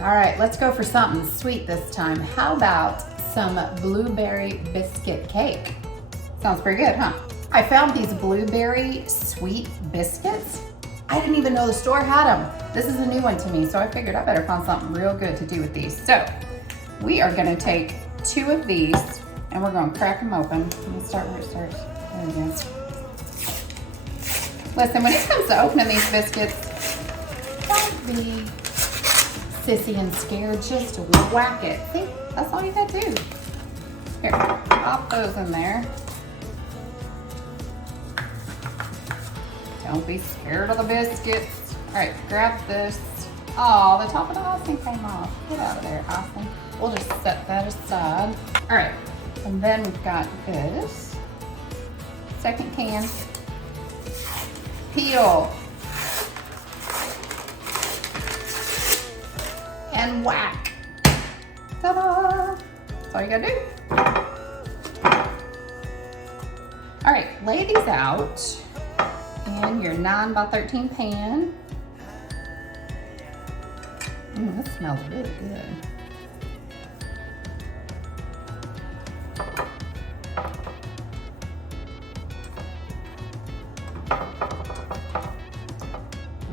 All right, let's go for something sweet this time. How about some blueberry biscuit cake? Sounds pretty good, huh? I found these blueberry sweet biscuits. I didn't even know the store had them. This is a new one to me, so I figured I better find something real good to do with these. So we are gonna take 2 of these and we're gonna crack them open. Let's start where it starts. There we go. Listen, when it comes to opening these biscuits, don't be sissy and scared, just whack it. See, that's all you gotta do. Here, pop those in there. Don't be scared of the biscuits. All right, grab this. Oh, the top of the icing came off. Get out of there, icing. We'll just set that aside. All right, and then we've got this. Second can. Peel. And whack. Ta-da! That's all you gotta do. All right, lay these out in your 9 by 13 pan. This smells really good.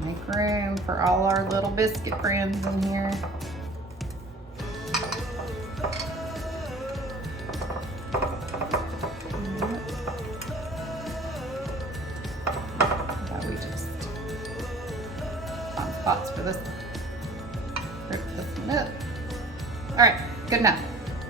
Make room for all our little biscuit friends in here. We just find spots for this. Rip this one up. All right, good enough.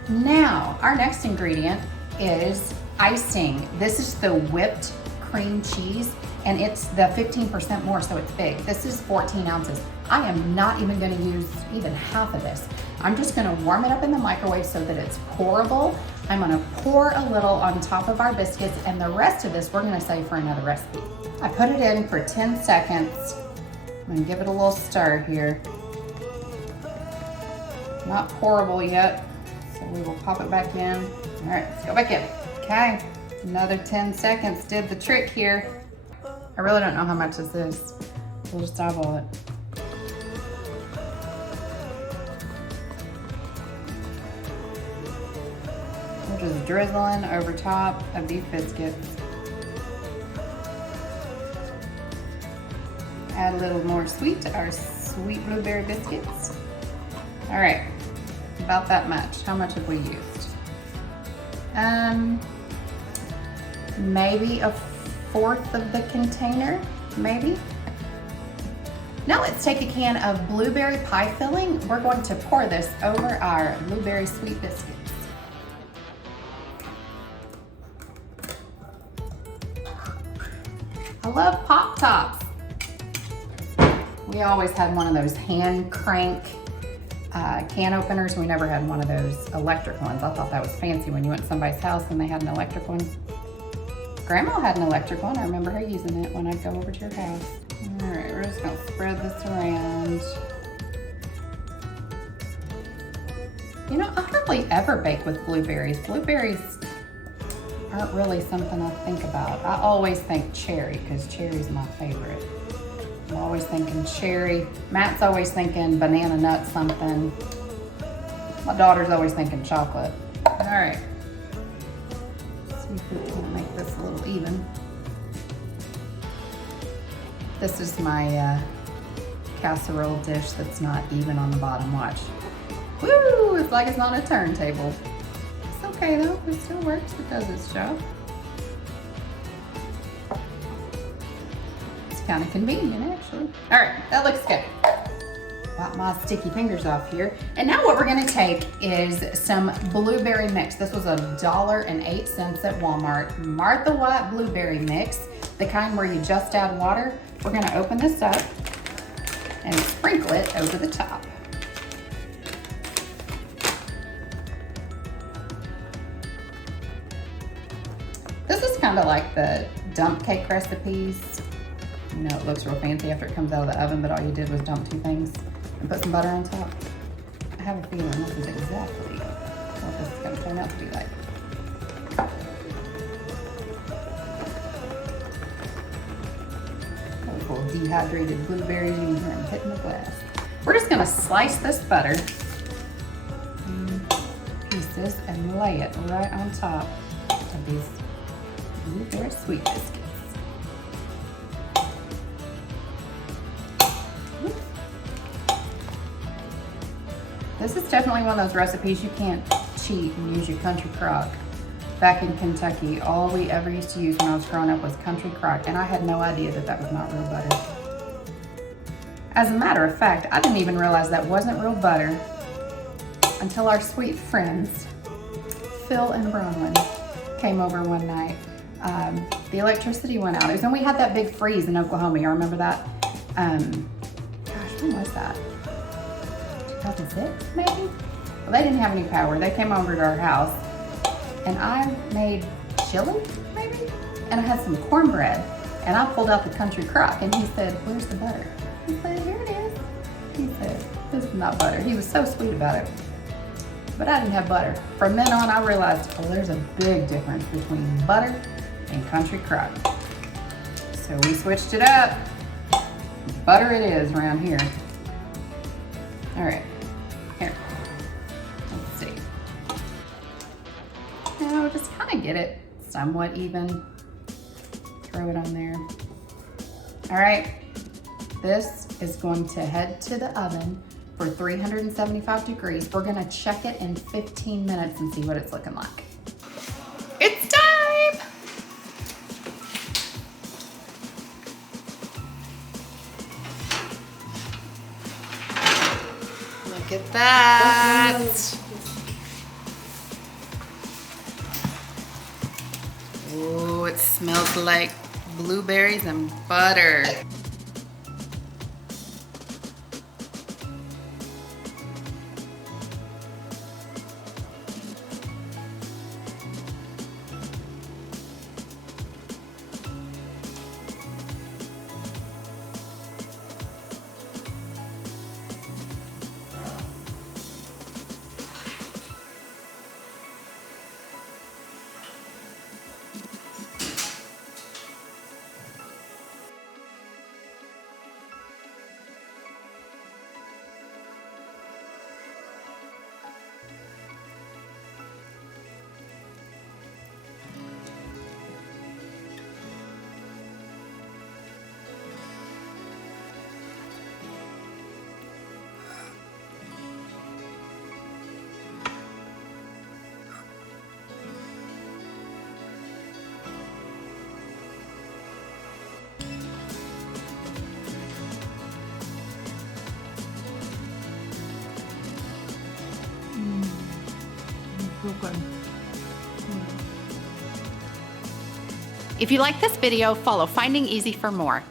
Now, our next ingredient is icing. This is the whipped cream cheese, and it's the 15% more, so it's big. This is 14 ounces. I am not even gonna use even half of this. I'm just gonna warm it up in the microwave so that it's pourable. I'm gonna pour a little on top of our biscuits, and the rest of this we're gonna save for another recipe. I put it in for 10 seconds. I'm gonna give it a little stir here. Not pourable yet, so we will pop it back in. All right, let's go back in. Okay, another 10 seconds did the trick here. I really don't know how much this is. We'll just eyeball it. We're just drizzling over top of these biscuits. Add a little more sweet to our sweet blueberry biscuits. All right, about that much. How much have we used? Maybe a 1/4 of the container, maybe. Now let's take a can of blueberry pie filling. We're going to pour this over our blueberry sweet biscuits. I love Pop Tops. We always had one of those hand crank can openers. We never had one of those electric ones. I thought that was fancy when you went to somebody's house and they had an electric one. Grandma had an electric one. I remember her using it when I'd go over to her house. All right, we're just gonna spread this around. You know, I hardly ever bake with blueberries. Blueberries aren't really something I think about. I always think cherry because cherry's my favorite. I'm always thinking cherry. Matt's always thinking banana nut something. My daughter's always thinking chocolate. All right. See if we can make this a little even. This is my casserole dish that's not even on the bottom. Watch. Woo! It's like it's on a turntable. It's okay though. It still works. It does its job. Kind of convenient actually. All right, that looks good. Wipe my sticky fingers off here. And now what we're gonna take is some blueberry mix. This was $1.08 at Walmart. Martha White blueberry mix, the kind where you just add water. We're gonna open this up and sprinkle it over the top. This is kind of like the dump cake recipes. You know, it looks real fancy after it comes out of the oven, but all you did was dump 2 things and put some butter on top. I have a feeling this is exactly what this is going to turn out to be like. Little dehydrated blueberries, you can hear them hitting the glass. We're just gonna slice this butter in pieces and lay it right on top of these blueberry sweet biscuits. This is definitely one of those recipes you can't cheat and use your country crock. Back in Kentucky, all we ever used to use when I was growing up was country crock, and I had no idea that that was not real butter. As a matter of fact, I didn't even realize that wasn't real butter until our sweet friends, Phil and Bronwyn, came over one night. The electricity went out. It was when we had that big freeze in Oklahoma. You remember that? Gosh, when was that? 2006, maybe? Well, they didn't have any power. They came over to our house, and I made chili, maybe? And I had some cornbread, and I pulled out the country crock, and he said, "Where's the butter?" I said, "Here it is." He said, "This is not butter." He was so sweet about it. But I didn't have butter. From then on, I realized, oh, there's a big difference between butter and country crock. So we switched it up. Butter it is around here. All right, here, let's see. Now just kind of get it somewhat even. Throw it on there. All right, this is going to head to the oven for 375 degrees. We're gonna check it in 15 minutes and see what it's looking like. It's time! Look at that. Oh, it smells like blueberries and butter. If you like this video, follow Finding Easy for more.